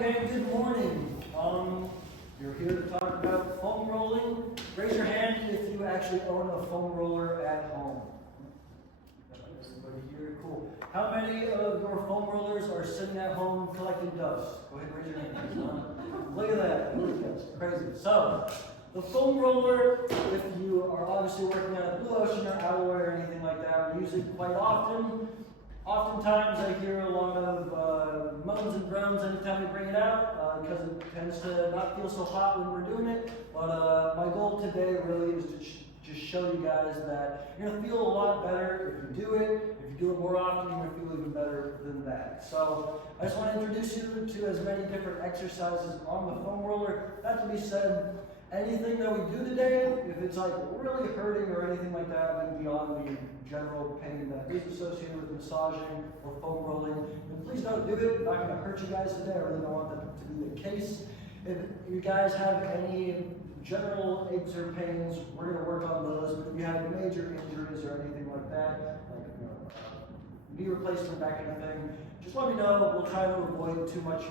gang, good morning. You're here to talk about foam rolling. Raise your hand if you actually own a foam roller at home. Everybody here, cool. How many of your foam rollers are sitting at home collecting dust? Go ahead and raise your hand. Look at that, that's crazy. So, the foam roller, if you are obviously working on a blue ocean or alloy or anything like that, we use it quite often. Oftentimes I hear a lot of moans and groans anytime we bring it out because it tends to not feel so hot when we're doing it. But my goal today really is to just show you guys that you're going to feel a lot better if you do it. If you do it more often, you're going to feel even better than that. So I just want to introduce you to as many different exercises on the foam roller. That to be said, anything that we do today, if it's like really hurting or anything like that, then beyond the general pain that is associated with massaging or foam rolling, then please don't do it. It's not going to hurt you guys today. I really don't want that to be the case. If you guys have any general aches or pains, we're going to work on those. But if you have major injuries or anything like that, like knee replacement, that kind of thing, just let me know. We'll try to avoid too much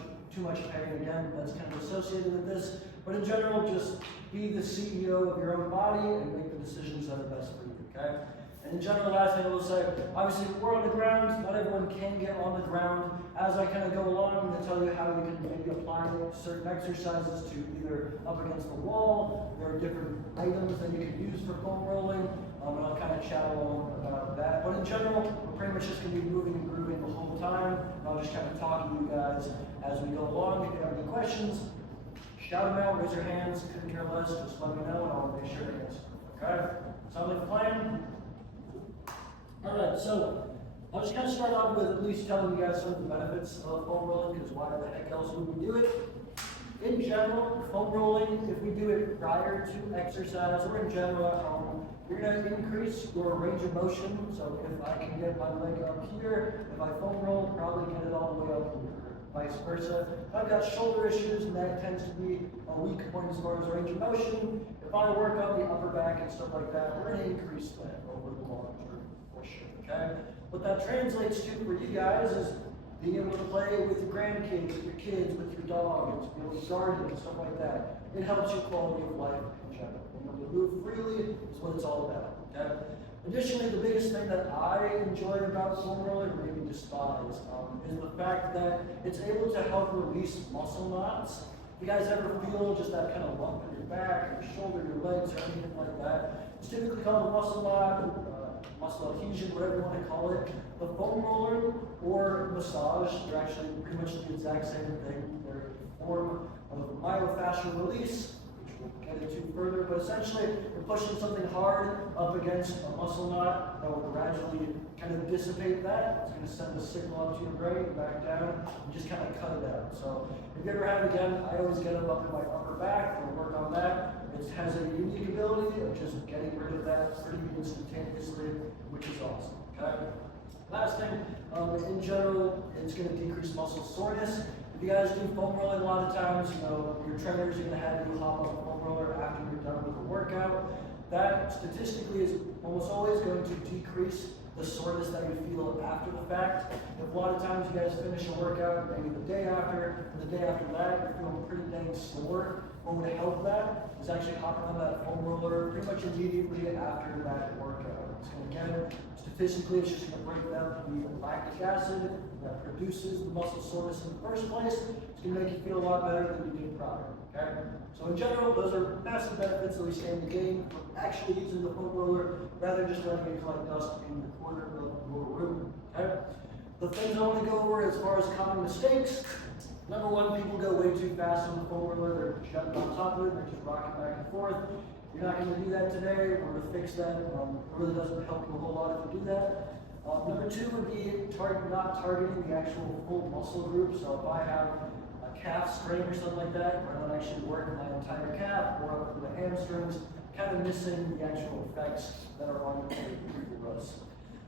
pain. Again, that's kind of associated with this. But in general, just be the CEO of your own body and make the decisions that are best for you, okay? And in general, last thing I will say, obviously we're on the ground, not everyone can get on the ground. As I kind of go along, I'm going to tell you how you can maybe apply certain exercises to either up against the wall, there are different items that you can use for foam rolling, and I'll kind of chat along about that. But in general, we're pretty much just going to be moving and grooving the whole time, and I'll just kind of talk to you guys as we go along. If you have any questions, shout them out, raise your hands, couldn't care less, just let me know and I'll make sure to answer. Okay? Sound like a plan? Alright, so I'll just kind of start off with at least telling you guys some of the benefits of foam rolling, because why the heck else would we do it? In general, foam rolling, if we do it prior to exercise or in general at home, you're going to increase your range of motion. So if I can get my leg up here, if I foam roll, probably get it all the way up here. Vice versa. If I've got shoulder issues, and that tends to be a weak point as far as range of motion, if I work up the upper back and stuff like that, we're going to increase that over the long term for sure, okay? What that translates to for you guys is being able to play with your grandkids, with your kids, with your dogs, be able to garden and stuff like that. It helps your quality of life in general. Being able to move freely is what it's all about, okay? Additionally, the biggest thing that I enjoy about foam rolling, or maybe despise, is the fact that it's able to help release muscle knots. If you guys ever feel just that kind of lump in your back, your shoulder, your legs, or anything like that, it's typically called a muscle knot, muscle adhesion, whatever you want to call it. The foam roller or massage, they're actually pretty much the exact same thing. They're a form of myofascial release, which we'll get into further, but essentially you're pushing something hard up against a muscle knot that will gradually kind of dissipate that. It's going to send a signal up to your brain, back down, and just kind of cut it out. So if you ever have it again, I always get up in my upper back and work on that. It has a unique ability of just getting rid of that pretty instantaneously, which is awesome. Okay. Last thing, in general, it's going to decrease muscle soreness. If you guys do foam rolling a lot of times, you know, your trainers are going to have you hop on the foam roller after you're done with the workout. That statistically is almost always going to decrease the soreness that you feel after the fact. If a lot of times you guys finish a workout, maybe the day after, or the day after that, you're feeling pretty dang sore, what would help that is actually hopping on that foam roller pretty much immediately after that workout. It's going to, again, statistically, it's just going to break down the lactic acid that produces the muscle soreness in the first place. It's going to make you feel a lot better than you did prior. Okay? So in general, those are massive benefits that we stand to gain from actually using the foam roller rather than just letting it collect dust in the corner of your room. Okay? The things I want to go over as far as common mistakes. Number one, people go way too fast on the foam roller. They're jumping on top of it, they're just rocking back and forth. You're not going to do that today. We're going to fix that. It really doesn't help you a whole lot if you do that. Number two would be not targeting the actual full muscle group. So if I have a calf strain or something like that, where I don't actually work my entire calf or up to the hamstrings, kind of missing the actual effects that are on the rest.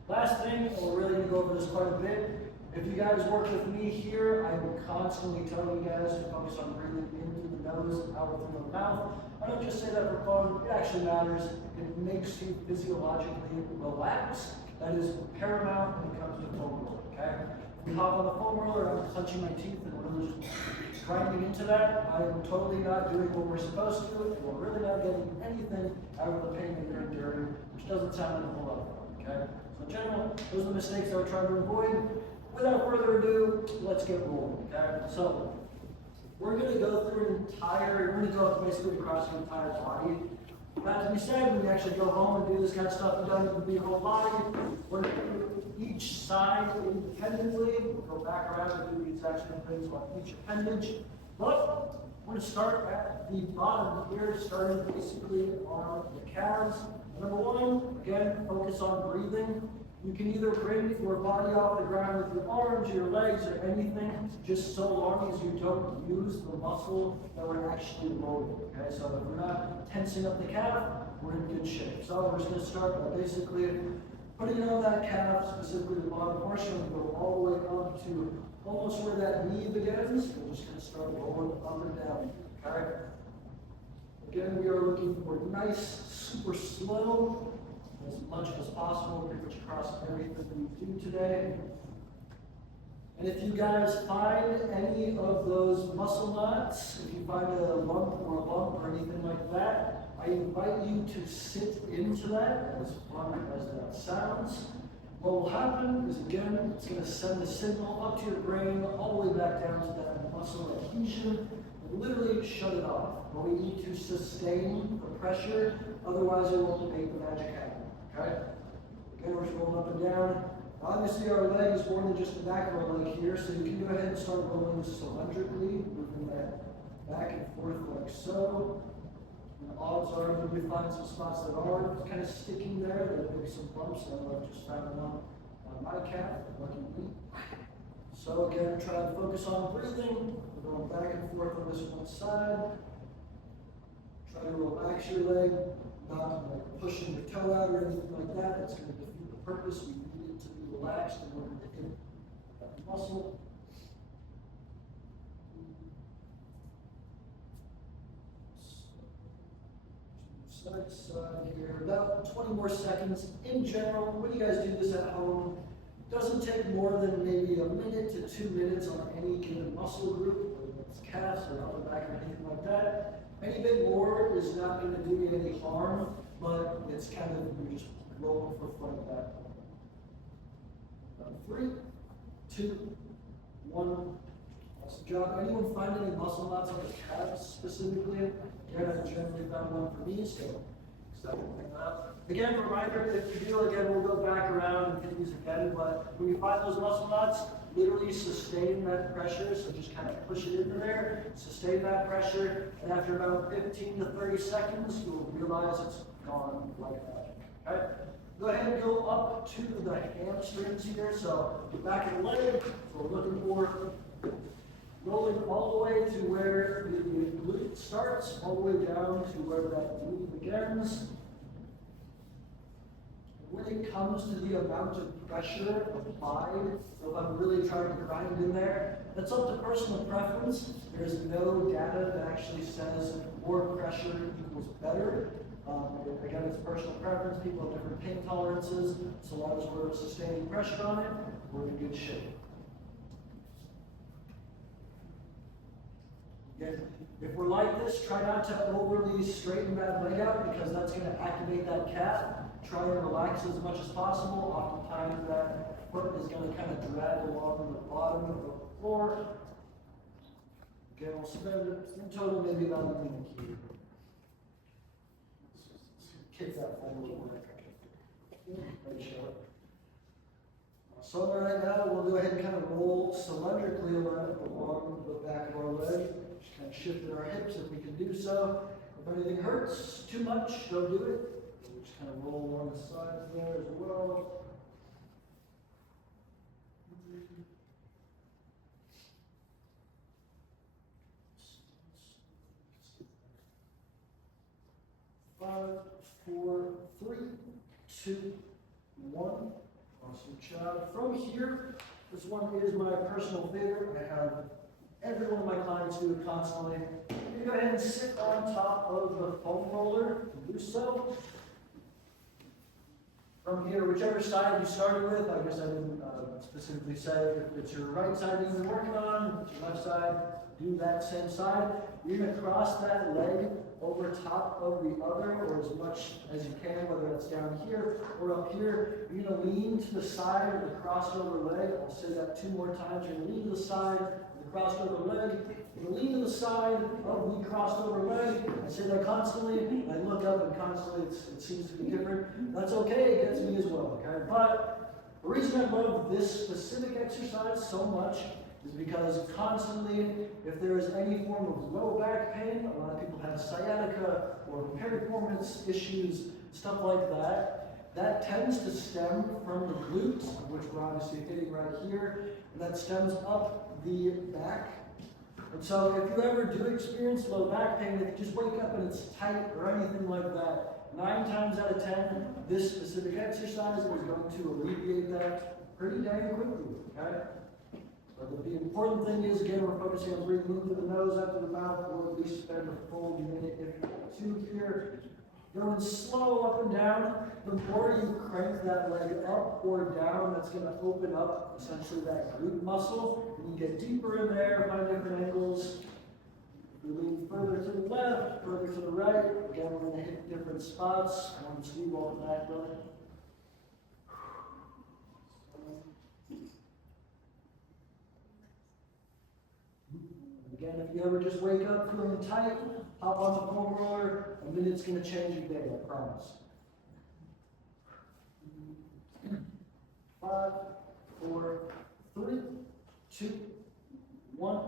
Last thing, and we're really going to go over this quite a bit. If you guys work with me here, I will constantly tell you guys to focus on breathing in through the nose, out through the mouth. I don't just say that for fun, it actually matters. It makes you physiologically relax. That is paramount when it comes to foam rolling, okay? If we hop on the foam roller, I'm clenching my teeth and really just grinding into that. I am totally not doing what we're supposed to, and we're really not getting anything out of the pain that you're enduring, which doesn't sound like a whole lot of fun, okay? So in general, those are the mistakes that we're trying to avoid. Without further ado, let's get rolling, okay? So, we're going to go through we're going to go basically across the entire body. That to be said, when we actually go home and do this kind of stuff, we don't need to be whole body. We're going to do each side independently. We'll go back around and do the exact same things on each appendage. But we're going to start at the bottom here, starting basically on the calves. Number one, again, focus on breathing. You can either bring your body off the ground with your arms, your legs, or anything, just so long as you don't use the muscle that we're actually rolling. Okay, so if we're not tensing up the calf, we're in good shape. So we're just going to start by basically putting it on that calf, specifically the bottom portion, and go all the way up to almost where that knee begins. We're just going to start rolling up and down. Okay. Again, we are looking for nice, super slow, as much as possible, pretty much across everything we do today. And if you guys find any of those muscle knots, if you find a lump or anything like that, I invite you to sit into that, as fun as that sounds. What will happen is, again, it's going to send a signal up to your brain, all the way back down to that muscle adhesion, and literally shut it off. But we need to sustain the pressure, otherwise it won't make the magic happen. Okay? Again, we're just rolling up and down. Obviously, our leg is more than just the back of our leg here, so you can go ahead and start rolling cylindrically, moving that back and forth like so. And odds are that we find some spots that are kind of sticking there, that maybe some bumps that I've just found on my calf, lucky me. So again, try to focus on breathing. We're going back and forth on this one side. Try to relax your leg. Not like pushing your toe out or anything like that. That's going to defeat the purpose. We need it to be relaxed in order to hit that muscle. Side to side here. About 20 more seconds. In general, when you guys do this at home, it doesn't take more than maybe a minute to 2 minutes on any given muscle group, whether it's calves or upper back or anything like that. Any bit more is not going to do you any harm, but it's kind of, you're just rolling for fun at that point. 3, 2, 1. Awesome job. Anyone find any muscle knots on the calves specifically? Yeah, I generally found one for me, so excited to bring that up. Again, reminder, if you do, again, we'll go back around and hit these again, but when you find those muscle knots, literally sustain that pressure, so just kind of push it into there, sustain that pressure, and after about 15 to 30 seconds, you'll realize it's gone like magic, okay? Go ahead and go up to the hamstrings here, so the back of the leg, so we're looking for rolling all the way to where the glute starts, all the way down to where that glute begins. When it comes to the amount of pressure applied, so if I'm really trying to grind in there, that's up to personal preference. There's no data that actually says more pressure equals better. Again, it's personal preference. People have different pain tolerances. So long as we're sustaining pressure on it, we're in good shape. Again, if we're like this, try not to overly straighten that leg out because that's going to activate that calf. Try and relax as much as possible. Oftentimes that foot is going to kind of drag along the bottom of the floor. Again, we'll spend in total maybe about a minute here. Kick that forward. So right now, we'll go ahead and kind of roll cylindrically along the back of our leg. Just kind of shifting our hips if we can do so. If anything hurts too much, don't do it. We'll just kind of roll along the sides there as well. Five, 4, 3, 2, 1. Awesome job. From here, this one is my personal favorite. I have every one of my clients do it constantly. You go ahead and sit on top of the foam roller. Do so. From here, whichever side you started with, I guess I didn't specifically say if it's your right side that you're working on, if it's your left side, do that same side. You're going to cross that leg over top of the other, or as much as you can, whether that's down here or up here. You're going to lean to the side of the crossed over leg. I'll say that 2 more times. You're going to lean to the side of the crossed over leg. You're going to lean to the side of the crossed over leg. I say that constantly. I look up and constantly it seems to be different. That's okay. It gets me as well. Okay? But the reason I love this specific exercise so much is because constantly, if there is any form of low back pain, a lot of people have sciatica or piriformis issues, stuff like that, that tends to stem from the glutes, which we're obviously hitting right here, and that stems up the back. And so if you ever do experience low back pain, if you just wake up and it's tight or anything like that, 9 times out of 10, this specific exercise is going to alleviate that pretty dang quickly, okay? But the important thing is, again, we're focusing on breathing in through the nose, out through the mouth, or at least spend a full minute if you want to here. Going slow up and down, the more you crank that leg up or down, that's going to open up essentially that glute muscle. And you get deeper in there, find different angles. You lean further to the left, further to the right. Again, we're going to hit different spots. I want to see all of that done. Again, if you ever just wake up feeling tight, hop on the foam roller, and then it's going to change your day, I promise. 5, 4, 3, 2, 1.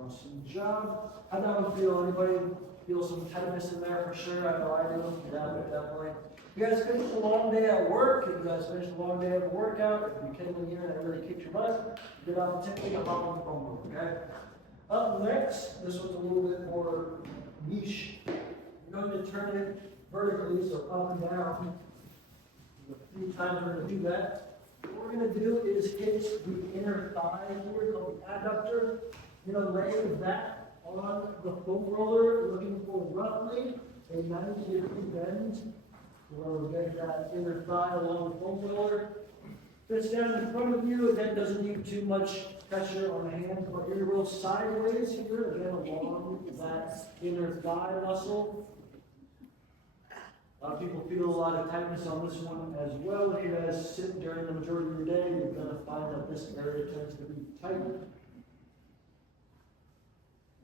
Awesome job. How'd that one feel? Anybody feel some tightness in there for sure? I know I do. Yeah, definitely. You guys finished a long day at work, if you guys finished a long day of a workout, if you came in here and it really kicked your butt, good opportunity to hop on the foam roller, okay? Up next, this one's a little bit more niche. You're going to turn it vertically, so up and down. A few times we're going to do that. What we're going to do is hit the inner thigh here, called the adductor. You're going to lay that on the foam roller, looking for roughly a 90-degree bend. We'll get that inner thigh along the foam roller. Fits down in front of you, again, doesn't need too much pressure on the hand, but you're going to roll sideways here, again, along that inner thigh muscle. A lot of people feel a lot of tightness on this one as well. If you guys sit during the majority of your day, you're going to find that this area tends to be tight.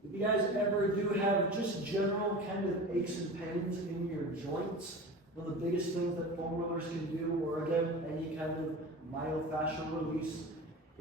If you guys ever do have just general kind of aches and pains in your joints, one of the biggest things that foam rollers can do, or again, any kind of myofascial release,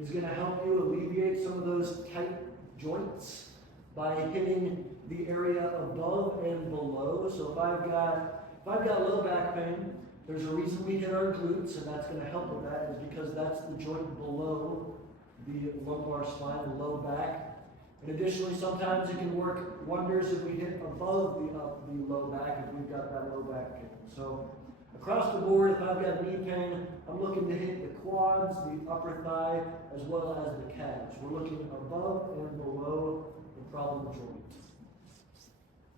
is going to help you alleviate some of those tight joints by hitting the area above and below. So if I've got low back pain, there's a reason we hit our glutes, and that's going to help with that, is because that's the joint below the lumbar spine, the low back. And additionally, sometimes it can work wonders if we hit above the low back, if we've got that low back pain. So across the board, if I've got knee pain, I'm looking to hit the quads, the upper thigh, as well as the calves. We're looking above and below the problem joint.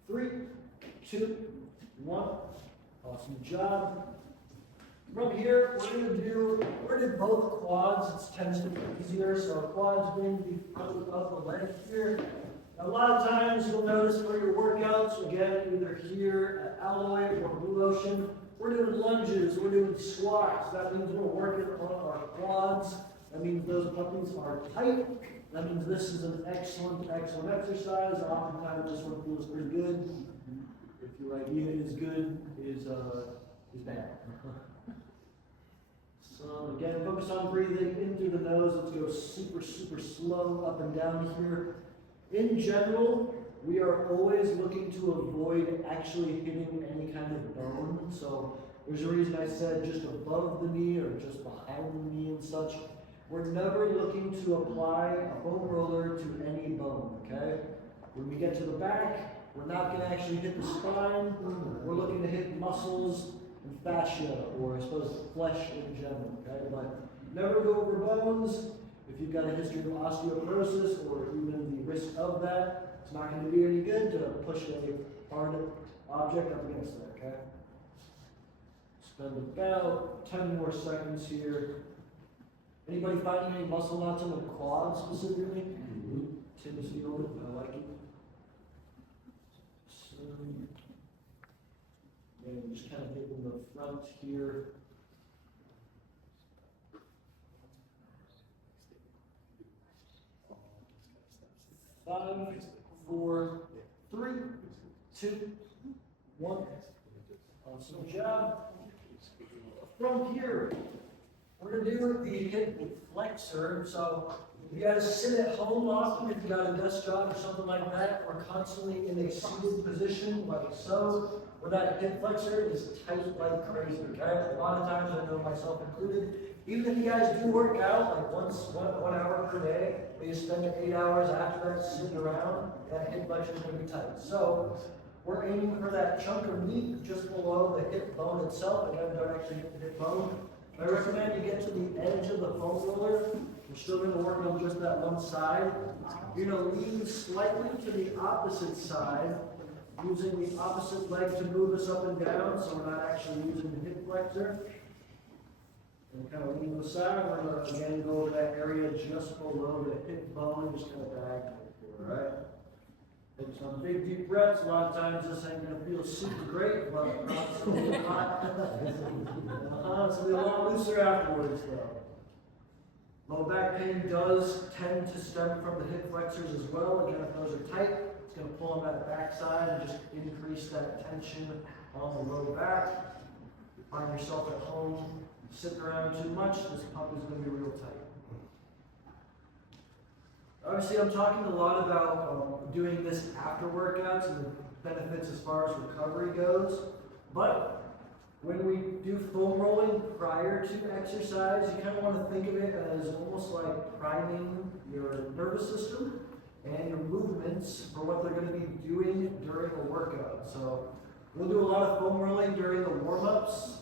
3, 2, 1. Awesome job. From here, we're going to do both quads. It tends to be easier. So quads being the front of the leg here. A lot of times you'll notice for your workouts, again, either here at Alloy or Blue Ocean, we're doing lunges, we're doing squats. That means we're working on our quads. That means those puppies are tight. That means this is an excellent exercise. Oftentimes this one feels pretty good. If your idea is good, is bad. So again, focus on breathing in through the nose. Let's go super, super slow up and down here. In general, we are always looking to avoid actually hitting any kind of bone. So there's a reason I said just above the knee or just behind the knee and such. We're never looking to apply a foam roller to any bone, okay? When we get to the back, we're not going to actually hit the spine. We're looking to hit muscles and fascia, or I suppose flesh in general, okay? But never go over bones. If you've got a history of osteoporosis or even the risk of that, it's not going to be any good to push a hard object up against that, okay? Spend about 10 more seconds here. Anybody finding any muscle knots in the quad specifically? Tim is feeling it, I like it. So, and just kind of hitting the front here. 5, 4, 3, 2, 1. Awesome job. From here, we're going to do the hip flexor. So you guys sit at home often if you got a desk job or something like that, or constantly in a seated position like so, where that hip flexor is tight like crazy. Okay? A lot of times, I know myself included, even if you guys do work out like one hour per day, but you spend 8 hours after that sitting around, that hip flexor is going to be tight. So we're aiming for that chunk of meat just below the hip bone itself. Again, don't actually hit the hip bone. I recommend you get to the edge of the foam roller. We're still going to work on just that one side. You're going to lean slightly to the opposite side, using the opposite leg to move us up and down, so we're not actually using the hip flexor. And kind of lean to the side. We're going to again go over that area just below the hip bone, just kind of diagonally here, all right? Take some big deep breaths. A lot of times this ain't going to feel super great, but it's going to be hot. It's going to be a lot looser afterwards, though. Low back pain does tend to stem from the hip flexors as well. Again, if those are tight, it's going to pull on that back side and just increase that tension on the low back. If you find yourself at home sitting around too much, this pump is going to be real tight. Obviously, I'm talking a lot about doing this after workouts and the benefits as far as recovery goes. But when we do foam rolling prior to exercise, you kind of want to think of it as almost like priming your nervous system and your movements for what they're going to be doing during a workout. So we'll do a lot of foam rolling during the warm-ups.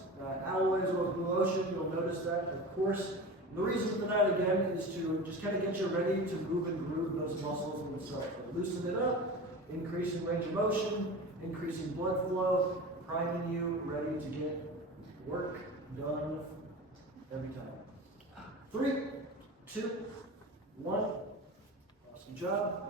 Alloy as well as Blue Ocean, you'll notice that, of course. The reason for that, again, is to just kind of get you ready to move and groove those muscles themselves. Loosen it up, increasing range of motion, increasing blood flow, priming you, ready to get work done every time. 3, 2, 1. Awesome job.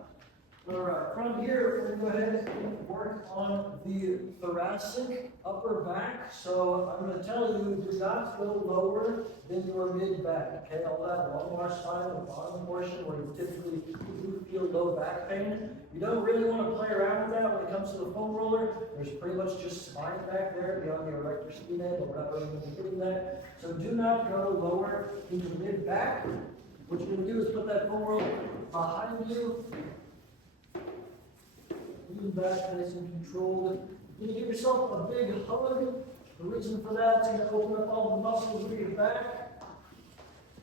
All right, from here, we're going to go ahead and work on the thoracic upper back. So I'm going to tell you, do not go lower than your mid back. Okay, all that lumbar spine, the bottom portion where you typically do feel low back pain. You don't really want to play around with that when it comes to the foam roller. There's pretty much just spine back there beyond the erector spinae, but we're not really going to be hitting that. So do not go lower into mid back. What you're going to do is put that foam roller behind you. Lean back, nice and controlled. You give yourself a big hug. The reason for that is going to open up all the muscles of your back.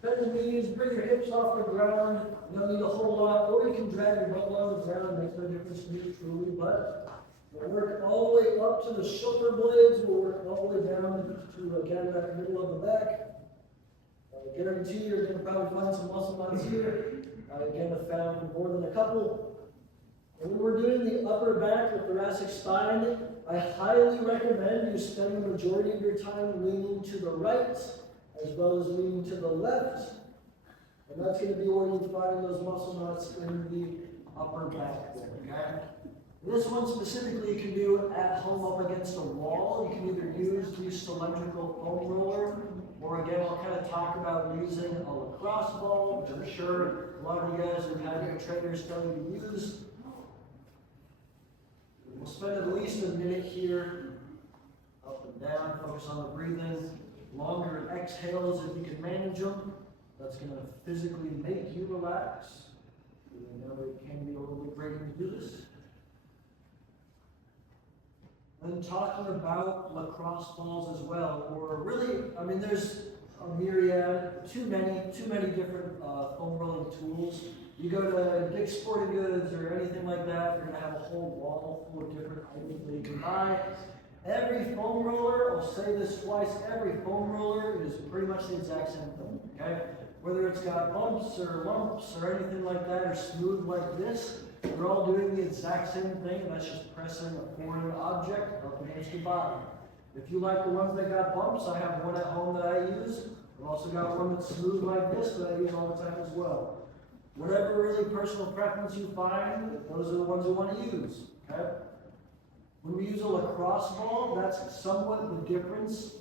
Bend the knees, bring your hips off the ground. You don't need a whole lot, or you can drag your butt along the ground. Makes no difference to me, truly. But we'll work all the way up to the shoulder blades. We'll work all the way down to again that middle of the back. Guarantee you're going to probably find some muscle knots here. Again, I found more than a couple. And when we're doing the upper back, the thoracic spine, I highly recommend you spend the majority of your time leaning to the right as well as leaning to the left. And that's going to be where you find those muscle knots in the upper back there, okay? This one specifically you can do at home up against a wall. You can either use the cylindrical foam roller, or again, I'll kind of talk about using a lacrosse ball, which I'm sure a lot of you guys have had your trainers tell you to use. We'll spend at least a minute here, up and down, focus on the breathing. Longer exhales if you can manage them. That's going to physically make you relax. You know it can be a little bit grating to do this. And talking about lacrosse balls as well, or really, I mean, there's a myriad, too many different foam rolling tools. You go to Dick's Sporting Goods or anything like that, you're going to have a whole wall full of different items that you can buy. Every foam roller, I'll say this twice, every foam roller is pretty much the exact same thing, okay? Whether it's got bumps or lumps or anything like that, or smooth like this, we're all doing the exact same thing, and that's just pressing a foreign object up against your body. If you like the ones that got bumps, I have one at home that I use. I've also got one that's smooth like this that I use all the time as well. Whatever really personal preference you find, those are the ones you want to use, okay? When we use a lacrosse ball, that's somewhat the difference.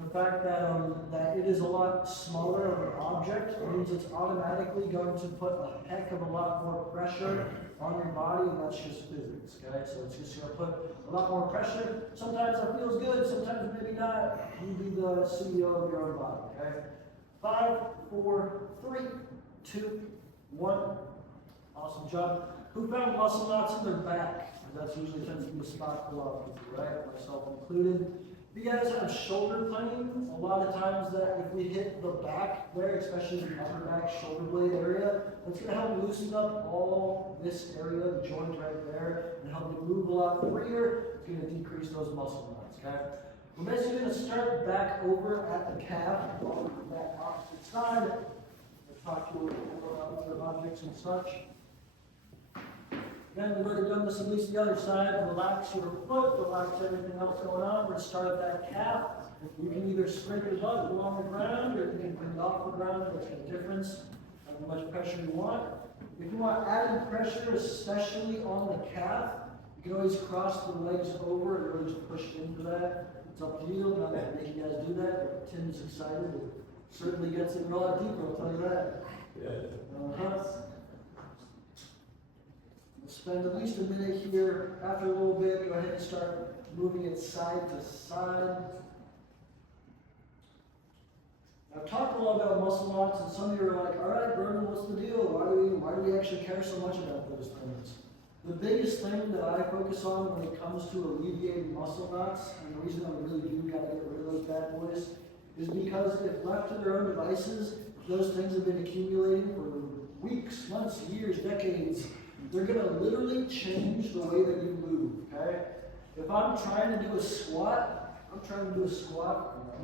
The fact that it is a lot smaller of an object means it's automatically going to put a heck of a lot more pressure on your body, and that's just physics, okay? So it's just going to put a lot more pressure. Sometimes that feels good, sometimes maybe not. You be the CEO of your own body, okay? 5, 4, 3, 2, 1. Awesome job. Who found muscle knots in their back? That's usually tends to be a spot for a lot of people, right? Myself included. If you guys have shoulder pain, a lot of times that if we hit the back there, especially the upper back shoulder blade area, that's going to help loosen up all this area, the joint right there, and help you move a lot freer. It's going to decrease those muscle knots, okay? We're basically going to start back over at the calf, on that opposite side. We'll talk to you a little bit about other objects and such. Again, we've already done this at least the other side. Relax your foot, relax everything else going on. We're going to start at that calf. You can either sprint it up along the ground, or you can bring it off the ground. That's a difference. How much pressure you want. If you want added pressure, especially on the calf, you can always cross the legs over and really just push into that. It's up to you. I'm not going to make you guys do that. If Tim's excited, it certainly gets it a lot deeper, I'll tell you that. Yeah. Spend at least a minute here. After a little bit, go ahead and start moving it side to side. I've talked a lot about muscle knots, and some of you are like, all right, Vernon, what's the deal? Why do we actually care so much about those things? The biggest thing that I focus on when it comes to alleviating muscle knots, and the reason I really do got to get rid of those bad boys, is because if left to their own devices, those things have been accumulating for weeks, months, years, decades. They're going to literally change the way that you move, okay? If I'm trying to do a squat, I'm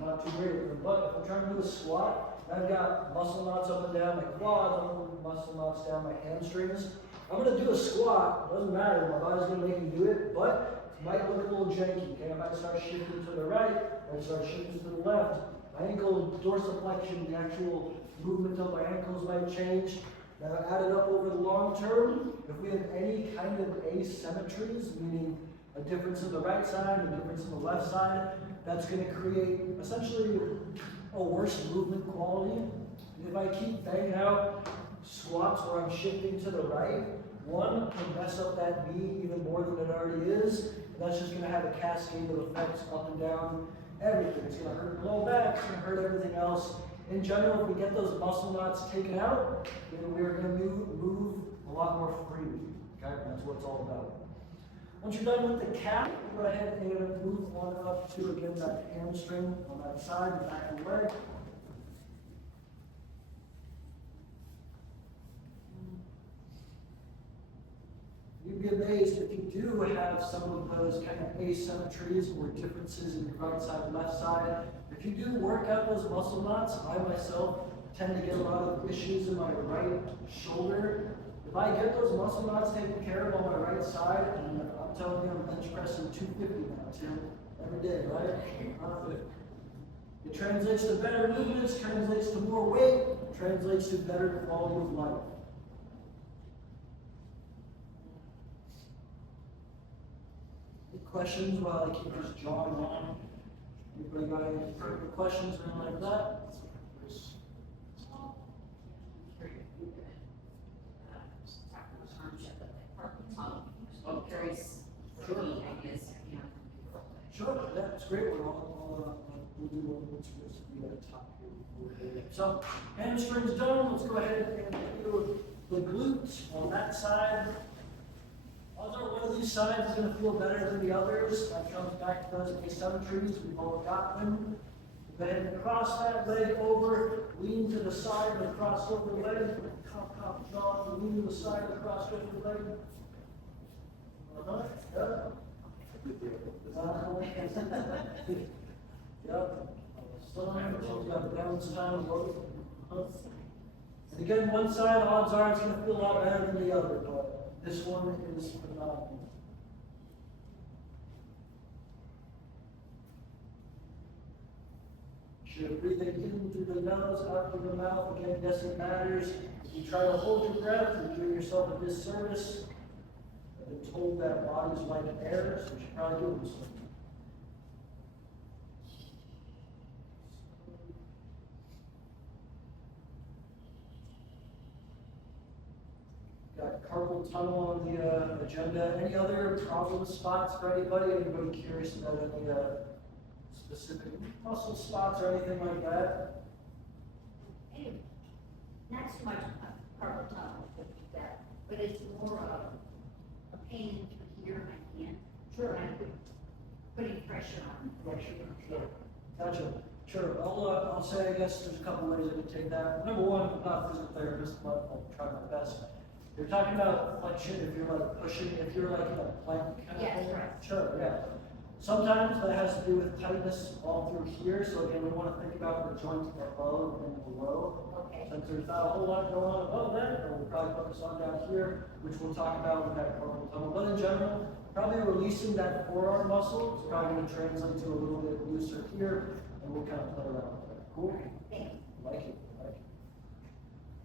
not too great at them, but if I'm trying to do a squat, and I've got muscle knots up and down my quads, muscle knots down my hamstrings, I'm going to do a squat. It doesn't matter, my body's going to make me do it, but it might look a little janky, okay? I might start shifting to the right, I might start shifting to the left. My ankle dorsiflexion, the actual movement of my ankles might change. Now, added up over the long term, if we have any kind of asymmetries, meaning a difference in the right side, a difference in the left side, that's going to create essentially a worse movement quality. And if I keep banging out squats where I'm shifting to the right, one can mess up that knee even more than it already is, and that's just going to have a cascade of effects up and down everything. It's going to hurt the low back, it's going to hurt everything else. In general, if we get those muscle knots taken out, then we are going to move a lot more freely. Okay, that's what it's all about. Once you're done with the calf, go ahead and move on up to, again, that hamstring on that side, the back of the leg. You'd be amazed if you do have some of those kind of asymmetries or differences in your right side and left side. If you do work out those muscle knots, I myself tend to get a lot of issues in my right shoulder. If I get those muscle knots taken care of on my right side, and I'm telling you, I'm bench pressing 250 now, Tim, every day, right? It translates to better movements, translates to more weight, translates to better quality of life. Questions while I keep just jawing on? Anybody got any further questions or anything like that? Sure, that's great. We'll do what's supposed to be at the top here. So, hamstrings done. Let's go ahead and do the glutes on that side. Although one of these sides is going to feel better than the others, that comes back to those asymmetries. We've all got them. Go ahead and cross that leg over, lean to the side and cross over the leg. Top jaw, lean to the side and cross over the leg. Yep. Yep. Still got balance time. And again, one side, odds are it's going to feel a lot better than the other, but this one is phenomenal. You're breathing in through the nose, out through the mouth. Again, yes, it matters. If you try to hold your breath, you're doing yourself a disservice. I've been told that bodies like air, so you should probably do this. Got carpal tunnel on the agenda. Any other problem spots for anybody? Anybody curious about any specific muscle spots or anything like that? Hey, not so much carpal tunnel, but it's more of a pain here in my hand. Sure. And I'm putting pressure on. Sure. Gotcha. Sure. I'll say, I guess there's a couple ways I can take that. Number one, I'm not a physical therapist, but I'll try my best. You're talking about flexion, if you're like pushing, if you're like in a plank kind of Yes, thing? right. Sure, yeah. Sometimes that has to do with tightness all through here, so again, we want to think about the joints above and below. Okay. Since there's not a whole lot going on above that, we'll probably focus on down here, which we'll talk about with that carpal tunnel. But in general, probably releasing that forearm muscle is probably going to translate to a little bit looser here, and we'll kind of play around with that. Cool? Thank you. Like it.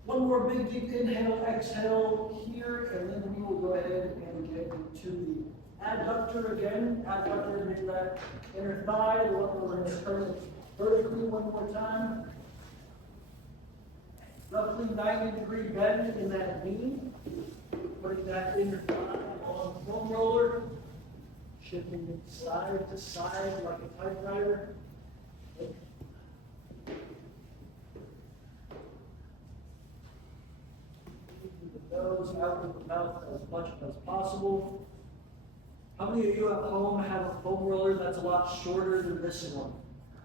One more big deep inhale, exhale here, and then we will go ahead and get into the adductor again. Adductor is that inner thigh, the one we're going to turn it vertically one more time. Roughly 90-degree bend in that knee. Putting that inner thigh on the foam roller. Shifting it side to side like a typewriter. Nose out with the mouth as much as possible. How many of you at home have a foam roller that's a lot shorter than this one?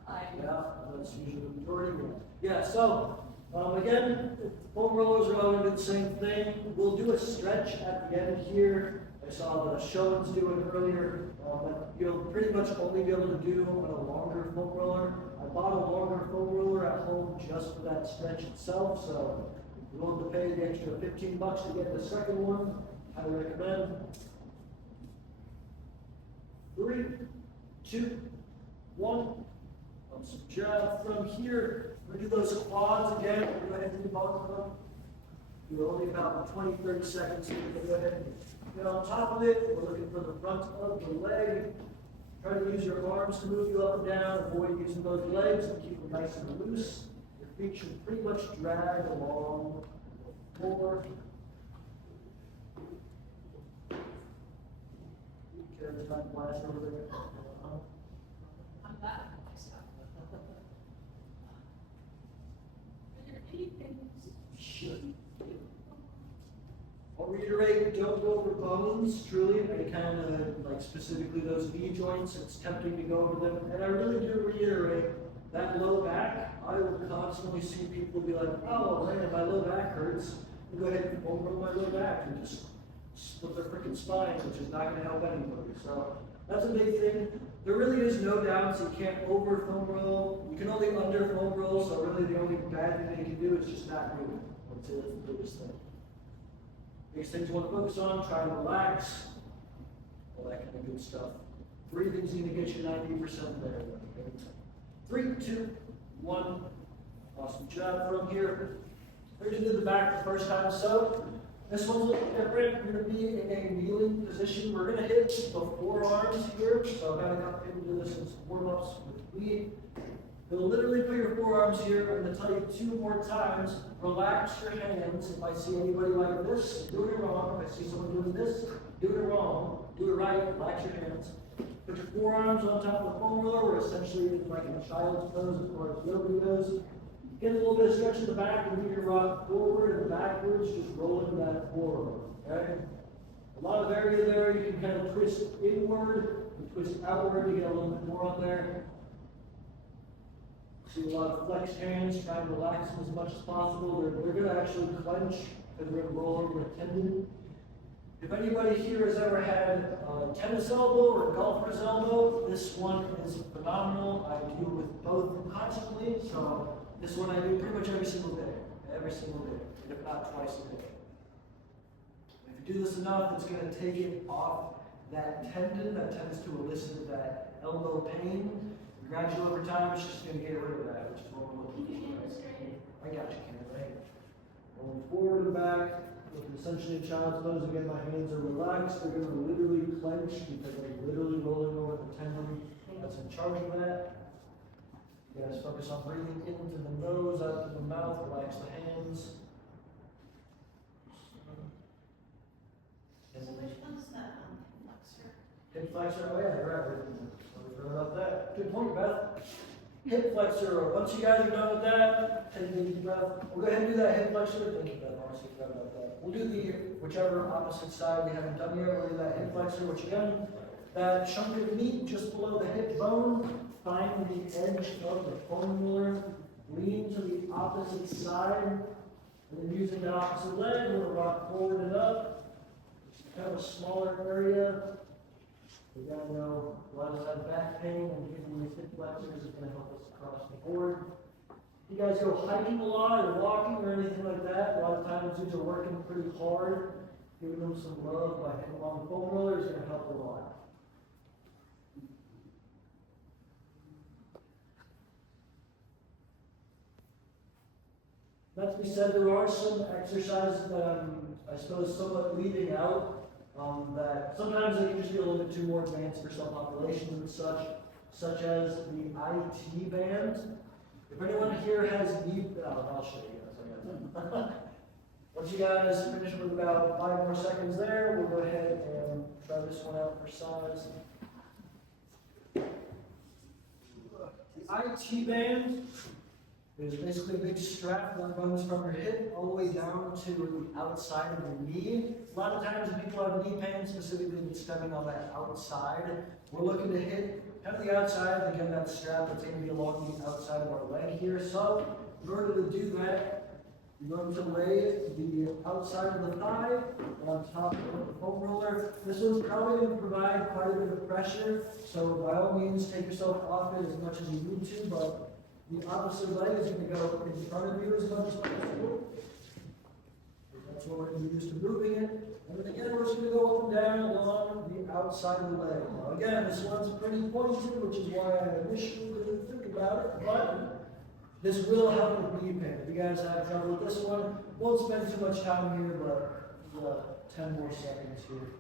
Yeah, that's usually the majority. Yeah, so again, foam rollers are all going to do the same thing. We'll do a stretch at the end here. I saw the Showens do it earlier. That you'll pretty much only be able to do on a longer foam roller. I bought a longer foam roller at home just for that stretch itself, so you're willing to pay the extra $15 to get the second one. I recommend. 3, 2, 1. Some jab from here. We're going to do those quads again. Go ahead and do both of them. You're only about 20-30 seconds. So go ahead and get on top of it. We're looking for the front of the leg. Try to use your arms to move you up and down. Avoid using those legs and keep them nice and loose. Your feet should pretty much drag along the floor. Carry the blast over there. I'm back. I'll reiterate, don't go over bones, truly. I kind of like specifically those knee joints, it's tempting to go over them. And I really do reiterate that low back. I will constantly see people be like, oh man, my low back hurts. I'll go ahead and over my low back and just split their freaking spine, which is not going to help anybody. So that's a big thing. There really is no doubt, so you can't over foam roll. You can only under foam roll, so really the only bad thing that you can do is just not do it. I'd say that's the biggest thing. Biggest things you want to focus on, try to relax, all that kind of good stuff. Breathing's going to get you 90% there. 3, 2, 1. Awesome job from here. We're going to do the back the first time, so this one's a little different. You're going to be in a kneeling position. We're going to hit the forearms here. So I'm going to do this in some warm-ups with me. You'll literally put your forearms here. I'm going to tell you 2 more times. Relax your hands. If I see anybody like this, doing it wrong. If I see someone doing this, doing it wrong. Do it right. Relax your hands. Put your forearms on top of the foam roller. We're essentially like in a child's pose as far as yoga goes. Get a little bit of stretch in the back and move your rock forward and backwards, just rolling that forward. Okay? A lot of area there. You can kind of twist inward and twist outward to get a little bit more on there. See a lot of flexed hands, try and relax them as much as possible. They're going to actually clench because we're going to roll over a tendon. If anybody here has ever had a tennis elbow or a golfer's elbow, this one is phenomenal. I deal with both constantly, so this one I do pretty much every single day, if not twice a day. If you do this enough, it's going to take it off that tendon that tends to elicit that elbow pain. Gradually over time, it's just gonna get rid of that, which is what we're looking for. I got you, Ken, right? Going forward and back, with essentially a child's pose. Again, my hands are relaxed. They're gonna literally clench because I'm literally rolling over the tendon that's in charge of that. You guys focus on breathing into the nose, out through the mouth, relax the hands. So which one's the flexor? Hip flexor, oh yeah, you're right. We forgot about that. Good point, Beth. Hip flexor, once you guys are done with that, take a deep breath. We'll go ahead and do that hip flexor. Thank you, Beth, honestly forgot about that. We'll do the whichever opposite side we haven't done yet. We'll do that hip flexor, which again, that chunk of meat just below the hip bone, find the edge of the foam roller, lean to the opposite side, and then using the opposite leg, we'll rock forward and up. Kind of a smaller area. We gotta know a lot of that back pain and giving these hip flexors is gonna help us across the board. You guys go hiking a lot or walking or anything like that, a lot of times these are working pretty hard. Giving them some love by hitting on the foam roller is gonna help a lot. That to be said, there are some exercises that I'm, I suppose, somewhat leaving out. That sometimes they can just be a little bit too more advanced for some populations and such as the IT band. If anyone here has knee, I'll show you guys. Once you guys finish with about 5 more seconds there, we'll go ahead and try this one out for size. The IT band is basically a big strap that runs from your hip all the way down to the outside of your knee. A lot of times when people have knee pain, specifically it's stemming on that outside. We're looking to hit kind of the outside, again that strap that's going to be along the outside of our leg here. So in order to do that, you're going to lay the outside of the thigh on top of the foam roller. This one's probably going to provide quite a bit of pressure, so by all means take yourself off it as much as you need to, but the opposite leg is going to go in front of you as much as possible. That's what we're going to use to moving it. And then again, we're just going to go up and down along the outside of the leg. Now again, this one's pretty pointed, which is why I initially didn't think about it, but this will help with knee pain. If you guys have trouble with this one, won't spend too much time here, but 10 more seconds here.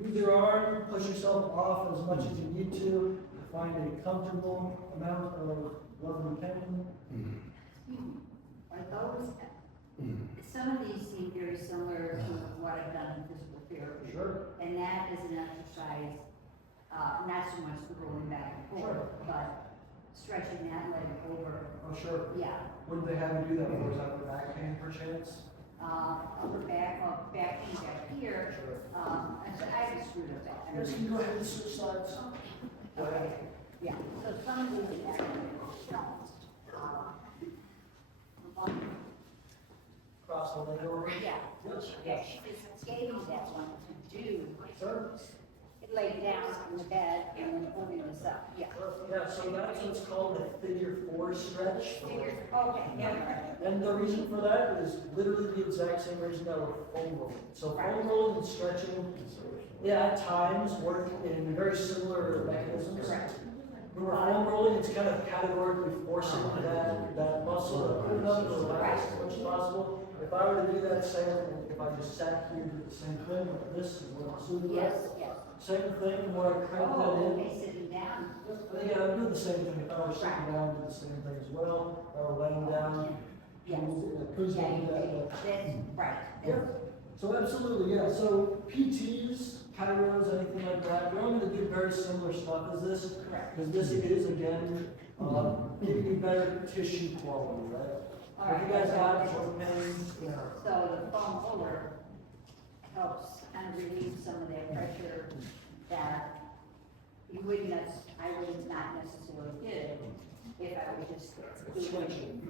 Use your arm, push yourself off as much as you need to find a comfortable amount of love and pain. Are those, some of these seem very similar to what I've done in physical therapy. Sure. And that is an exercise, not so much going back and forth, but stretching that leg over. Oh, sure. Yeah. What did they have you do that for? Is that for back pain perchance? Upper back, back pain back here. Sure. I just screwed up that. You guys can go ahead and switch sides. Go ahead. Yeah, so some of these actually don't. Cross the leg over. Yeah, Yes. yeah, she just gave me that one to do. Sure. It laid down on the bed and then holding this up, yeah. Yeah, so that's what's called a figure 4 stretch. Figures, okay, yeah. And the reason for that is literally the exact same reason that we're foam rolling. So foam rolling and stretching, yeah, at times work in very similar mechanisms. Correct. When we're foam rolling, it's kind of categorically forcing that muscle to open up and relax as much as possible. If I were to do that same, if I just sat here and did the same thing, like this is what I'm assuming. Yes, yes. Same thing, the more I crank that Oh, in. okay, sitting down. Yeah, I'm doing the same thing. If I were sitting down, do the same thing as well. If I were laying down, Yes. cruise Yeah, do that. Yeah. that's right. Yeah. So absolutely, yeah. So PTs, chiros, anything like that, we're only going to do very similar stuff as this. Correct. Because this is, again, giving you better tissue quality, right? All If you right. guys have joint pain, yeah. So the foam roller helps kind of relieve some of that pressure that you wouldn't, I would not necessarily get if I would just Stretching.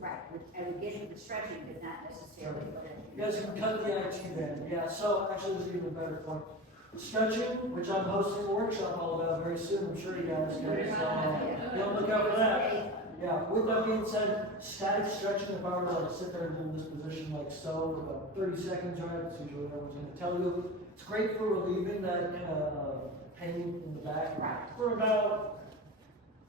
Right, I would get into stretching, but not necessarily. You guys can cut the IT band. Yeah, so actually, this is even a better point. Stretching, which I'm hosting a workshop all about very soon. I'm sure you guys can. You'll look out for that. Yeah, with that being said, static stretching, if I were to like sit there and do this position like so for about 30 seconds, right, that's usually what I was going to tell you. It's great for relieving that kind of pain in the back for about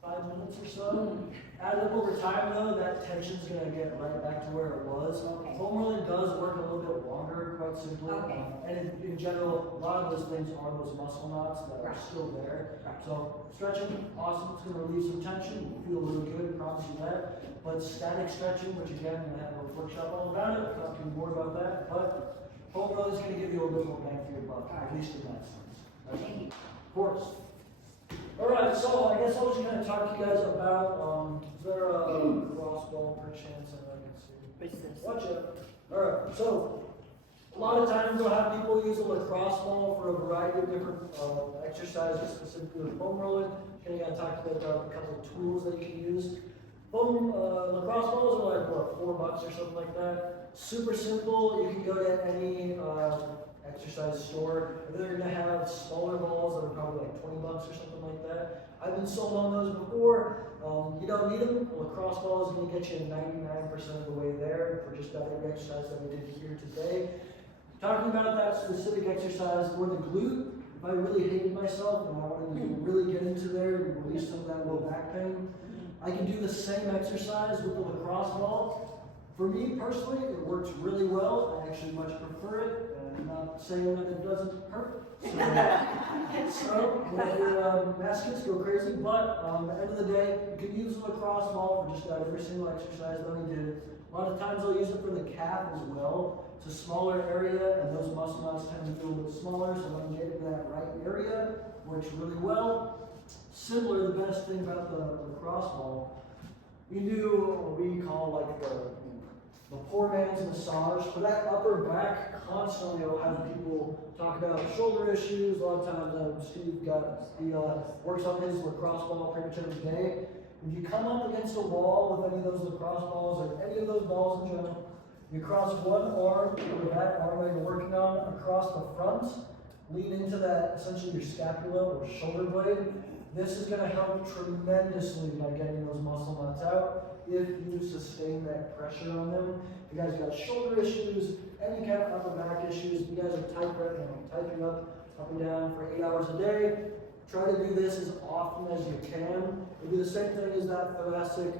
5 minutes or so. Add up over time though, that tension's gonna get right back to where it was. Okay. Foam rolling does work a little bit longer, quite simply. Okay. And in general, a lot of those things are those muscle knots that are Right. still there. Right. So stretching, awesome, it's gonna relieve some tension, you feel really good, promise you that. But static stretching, which again, I'm gonna have a workshop all about it, I'll talk to you more about that. But foam rolling is gonna give you a little bit more bang for your buck, at least in that sense. Thank you. Of course. Alright, so I guess I'll just kind of talk to you guys about, is there a crossball per chance I can see? Watch it. Alright, so a lot of times we'll have people use a lacrosse ball for a variety of different exercises, specifically with foam rolling. Kind of talk to you about a couple of tools that you can use. Foam lacrosse balls are like what, $4 or something like that. Super simple. You can go to any exercise store. They're gonna have smaller balls that are probably like $20 or something like that. I've been sold on those before. You don't need them. A lacrosse ball is gonna get you 99% of the way there for just about every exercise that we did here today. Talking about that specific exercise for the glute, if I really hated myself and I wanted to really get into there and release some of that low back pain, I can do the same exercise with the lacrosse ball. For me personally, it works really well. I actually much prefer it. I'm not saying that it doesn't hurt. So let your baskets go crazy. But at the end of the day, you can use the lacrosse ball for just about every single exercise that we did. A lot of times I'll use it for the calf as well. It's a smaller area, and those muscle knots tend to be a little bit smaller, so when you get into that right area, works really well. Similar, the best thing about the lacrosse ball, you do what we call like the poor man's massage. For that upper back, constantly I'll have people talk about shoulder issues. A lot of times Steve works on his lacrosse ball pretty much every day. If you come up against a wall with any of those lacrosse balls or any of those balls in general, you cross one arm or that arm that you're working on across the front, lean into that, essentially your scapula or shoulder blade. This is going to help tremendously by getting those muscle knots out if you sustain that pressure on them. If you guys got shoulder issues, any kind of upper back issues, if you guys are typing up and down for 8 hours a day, try to do this as often as you can. It'll be the same thing as that thoracic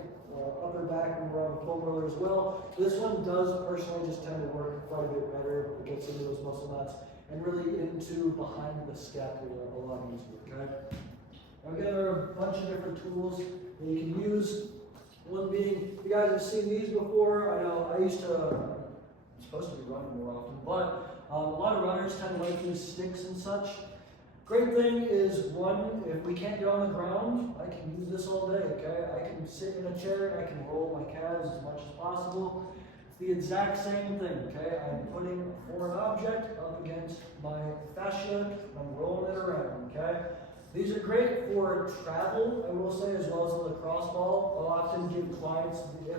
upper back when we're on the foam roller as well. This one does personally just tend to work quite a bit better. It gets into those muscle knots and really into behind the scapula a lot easier, okay? Again, there are a bunch of different tools that you can use. One being, you guys have seen these before. I know I used to, I'm supposed to be running more often, but a lot of runners tend to like use sticks and such. Great thing is, one, if we can't get on the ground, I can use this all day, okay? I can sit in a chair, I can roll my calves as much as possible. It's the exact same thing, okay? I'm putting a foreign object up against my fascia, I'm rolling it around, okay? These are great for travel, I will say, as well as the lacrosse ball. I'll often give clients, if you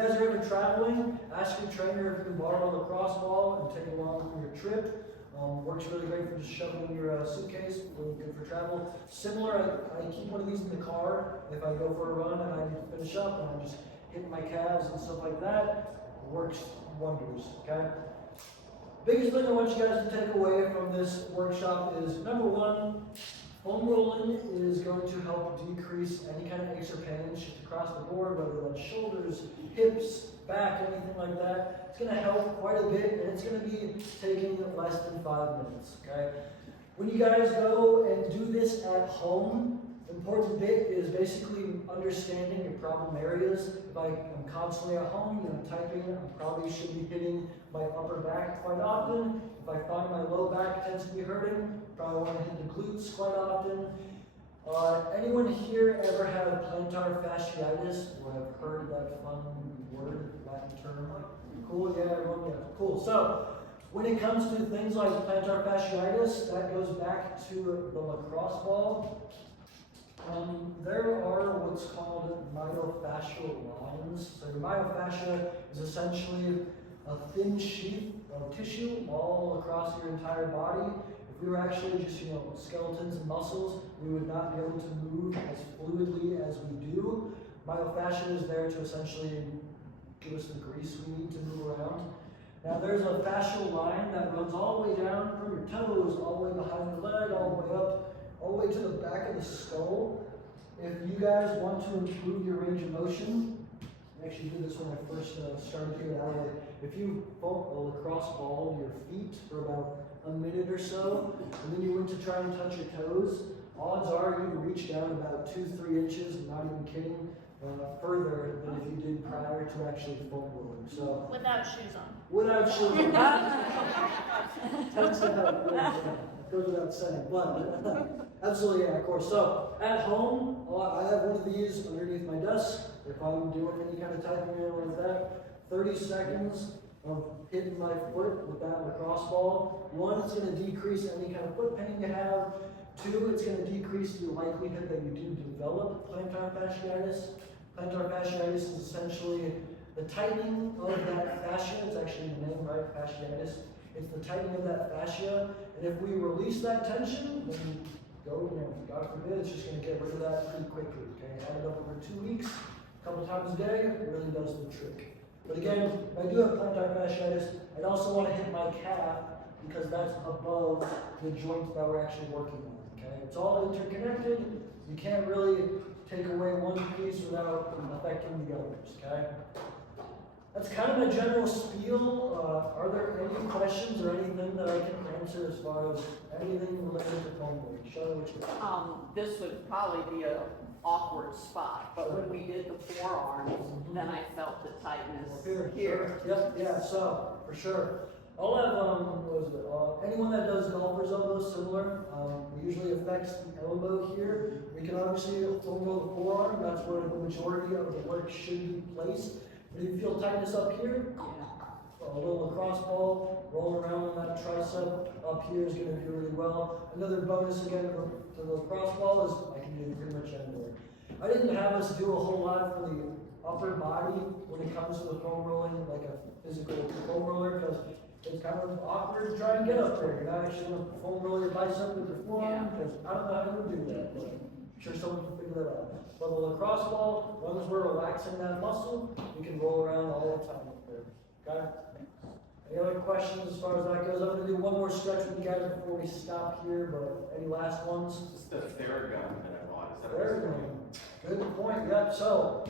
guys are ever traveling, ask your trainer if you can borrow a lacrosse ball and take it along for your trip. Works really great for just shoving in your suitcase, really good for travel. Similar, I keep one of these in the car if I go for a run and I need to finish up and I'm just hitting my calves and stuff like that. Works wonders, okay? Biggest thing I want you guys to take away from this workshop is, number one, foam rolling is going to help decrease any kind of aches or pains just across the board, whether that's shoulders, hips, back, anything like that. It's going to help quite a bit, and it's going to be taking less than 5 minutes, okay? When you guys go and do this at home, the important bit is basically understanding your problem areas. If I'm constantly at home, typing, I probably should be hitting my upper back quite often. If I find my low back tends to be hurting, probably want to hit the glutes quite often. Anyone here ever have plantar fasciitis or have heard that fun word, Latin term? Cool, yeah, everyone, yeah, cool. So, when it comes to things like plantar fasciitis, that goes back to the lacrosse ball. There are what's called myofascial lines. So your myofascia is essentially a thin sheath of tissue all across your entire body. If we were actually just, skeletons and muscles, we would not be able to move as fluidly as we do. Myofascia is there to essentially give us the grease we need to move around. Now there's a fascial line that runs all the way down from your toes, all the way behind your leg, all the way up, all the way to the back of the skull. if you guys want to improve your range of motion, I actually did this when I first started here at LA. If you foam a lacrosse ball to your feet for about a minute or so, and then you went to try and touch your toes, odds are you'd reach down about 2-3 inches, not even kidding, further than if you did prior to actually foam rolling. So Without shoes on. without shoes. That's goes without saying, but absolutely, yeah, of course. So at home, I have one of these underneath my desk. If I'm doing any kind of typing or like that, 30 seconds of hitting my foot with that lacrosse ball. One, it's going to decrease any kind of foot pain you have. Two, it's going to decrease the likelihood that you do develop plantar fasciitis. Plantar fasciitis is essentially the tightening of that fascia. It's actually the name, right? Fasciitis. It's the tightening of that fascia. And if we release that tension, then God forbid, it's just going to get rid of that pretty quickly. Okay, add it up over 2 weeks, a couple times a day, it really does the trick. But again, if I do have plantar fasciitis, I'd also want to hit my calf because that's above the joint that we're actually working on. Okay, it's all interconnected. You can't really take away one piece without affecting the others. Okay. That's kind of my general spiel. Are there any questions or anything that I can answer as far as anything related to foam rolling? Show what you got. This would probably be an awkward spot, but when we did the forearms, then I felt the tightness here. Sure. Yep, yeah, so, for sure. I'll have, what was it, anyone that does golfer's elbow, similar, it usually affects the elbow here. We can obviously foam roll the forearm, that's where the majority of the work should be placed. But if you feel tightness up here, a little lacrosse ball, rolling around on that tricep up here is going to do really well. Another bonus again to the lacrosse ball is I can do pretty much anywhere. I didn't have us do a whole lot for the upper body when it comes to the foam rolling, like a physical foam roller, because it's kind of awkward to try and get up there. You're not actually going to foam roll your bicep with your forearm, because I don't know how to do that, but I'm sure someone can figure that out. But the lacrosse ball, as long as we're relaxing that muscle, we can roll around all the time up there. Okay? Any other questions as far as that goes? I'm going to do one more stretch with you guys before we stop here, but any last ones? It's the Theragun that I bought. Is that Theragun. Good point, yep. So,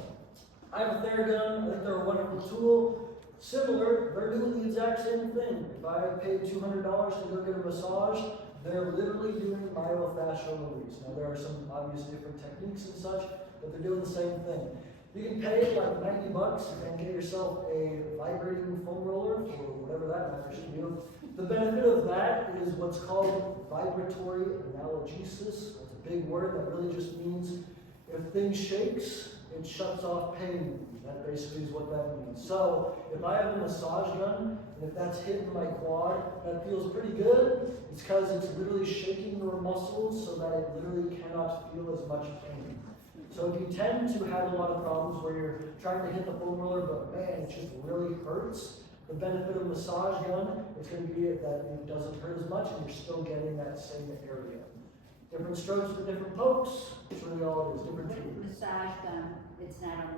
I have a Theragun. I think they're a wonderful tool. Similar, they're doing the exact same thing. If I paid $200 to go get a massage, they're literally doing myofascial release. Now, there are some obvious different techniques and such, but they're doing the same thing. You can pay like $90 and get yourself a vibrating foam roller, or whatever that matters to you. The benefit of that is what's called vibratory analgesia. It's a big word that really just means if things shakes, it shuts off pain. That basically is what that means. So if I have a massage gun, and if that's hitting my quad, that feels pretty good. It's because it's literally shaking your muscles so that it literally cannot feel as much pain. So if you tend to have a lot of problems where you're trying to hit the foam roller, but man, it just really hurts, the benefit of a massage gun is going to be that it doesn't hurt as much and you're still getting that same area. Different strokes for different pokes, it's really all it is, different tools. Massage gun, it's not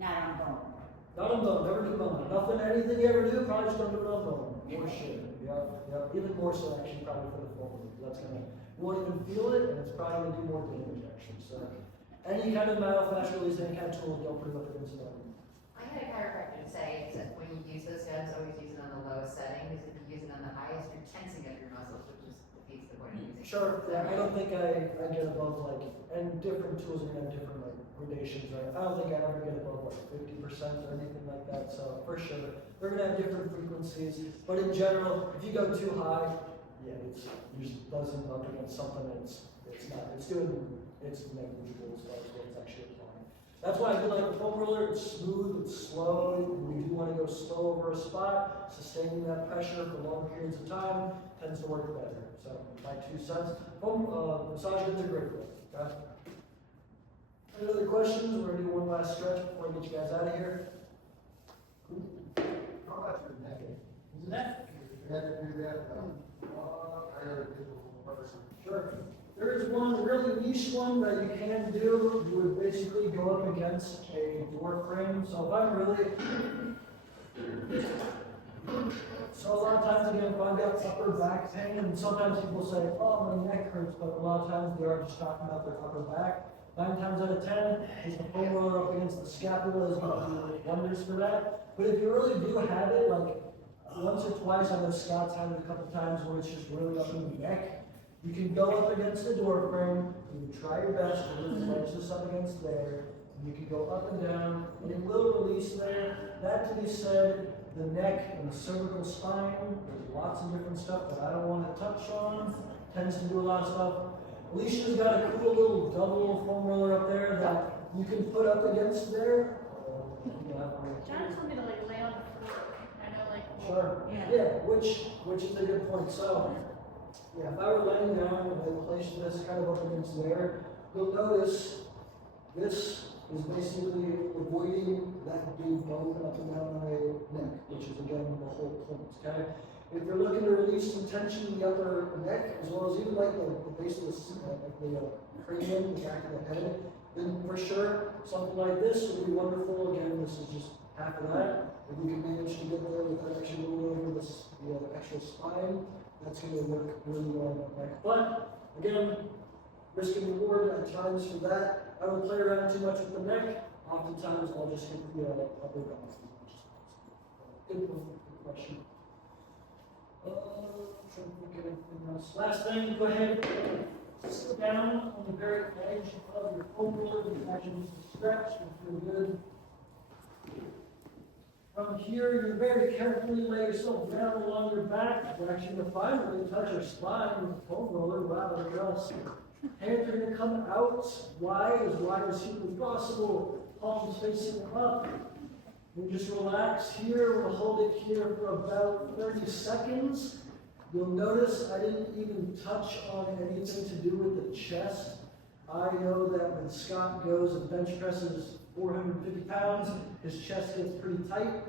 on bone. Not on bone, never do bone. Nothing, anything you ever do, probably just don't do it on bone. For sure. Yep. Even more so actually probably for the foam. That's gonna, you won't even feel it and it's probably gonna do more damage actually. So any kind of myofascial release, any kind of tool, don't put it up against bone. I had a chiropractor say that when you use those guns, always use it on the lowest setting, because if you use it on the highest, you're tensing up your muscles, which is defeats the point of using it. Sure, yeah, I don't think I get above like, and different tools are gonna have different like gradations, right? I don't think I ever get above like 50% or anything like that, so for sure. They're gonna have different frequencies, but in general, if you go too high, yeah, it's usually buzzing up against something that's, it's negligible as far as what it's actually applying. That's why I do like the foam roller, it's smooth, it's slow. We do want to go slow over a spot, sustaining that pressure for long periods of time tends to work better. So, my 2 cents. Massage guns are great for it. Okay? Any other questions? We're going to do one last stretch before I get you guys out of here. Cool. How about your neck? Isn't that? You had to do that, I gotta get a little person. Sure. There is one really niche one that you can do. You would basically go up against a door frame. So if I'm really, so a lot of times again, if I've got upper back pain, and sometimes people say, oh, my neck hurts, but a lot of times they are just talking about their upper back. 9 times out of 10, is the foam roller up against the scapula is going to do wonders for that. But if you really do have it, like once or twice, I know Scott's had it a couple times where it's just really up in the neck, you can go up against the door frame, you can try your best to really wedge this up against there, and you can go up and down, and it will release there. That to be said, the neck and the cervical spine, there's lots of different stuff that I don't want to touch on, tends to do a lot of stuff. Alicia's got a cool little double foam roller up there that you can put up against there. John told me to like lay on the floor. I know like. Sure. Yeah. Yeah, which is a good point. So, yeah, if I were laying down and I placed this kind of up against there, you'll notice this is basically avoiding that big bone up and down my neck, which is again the whole point. Okay. If you're looking to release some tension in the upper neck, as well as even like the base of the cranium, the back of the head, then for sure something like this would be wonderful. Again, this is just half of that. If you can manage to get there without actually rolling over the actual spine, that's going to work really well on the neck. But again, risk and reward at times for that. I don't play around too much with the neck. Oftentimes I'll just hit the upper back as much as possible. Good question. Trying to think of anything else. Last thing, go ahead, sit down on the very edge of your foam roller. You can actually just stretch and feel good. From here, you very carefully lay yourself down along your back. We're actually going to finally touch our spine with the foam roller. Wow, that does. Hands are going to come out wide as humanly possible. Palms facing up. We just relax here. We'll hold it here for about 30 seconds. You'll notice I didn't even touch on anything to do with the chest. I know that when Scott goes and bench presses 450 pounds, his chest gets pretty tight.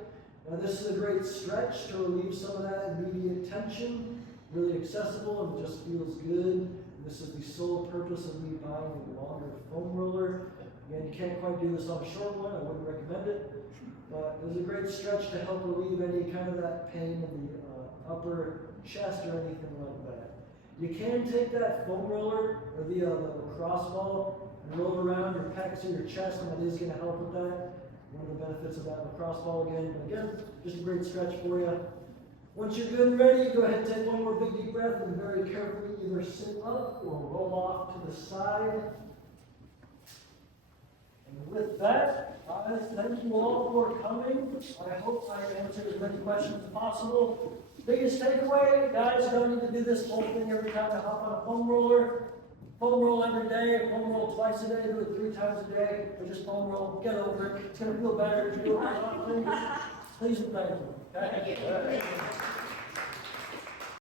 Now this is a great stretch to relieve some of that immediate tension. Really accessible and just feels good. This is the sole purpose of me buying a longer foam roller. Again, you can't quite do this on a short one. I wouldn't recommend it. But it was a great stretch to help relieve any kind of that pain in the upper chest or anything like that. You can take that foam roller or the lacrosse ball and roll around your pecs or your chest, and it is going to help with that. One of the benefits of that lacrosse ball again. But again, just a great stretch for you. Once you're good and ready, go ahead and take one more big deep breath and very carefully either sit up or roll off to the side. And with that, thank you all for coming. I hope I answered as many questions as possible. Biggest takeaway, guys, don't need to do this whole thing every time I hop on a foam roller. Foam roll every day, foam roll twice a day, do it 3 times a day, or just foam roll, get over it. It's going to feel better if you do it more often. Please and thank you. Okay? Thank you.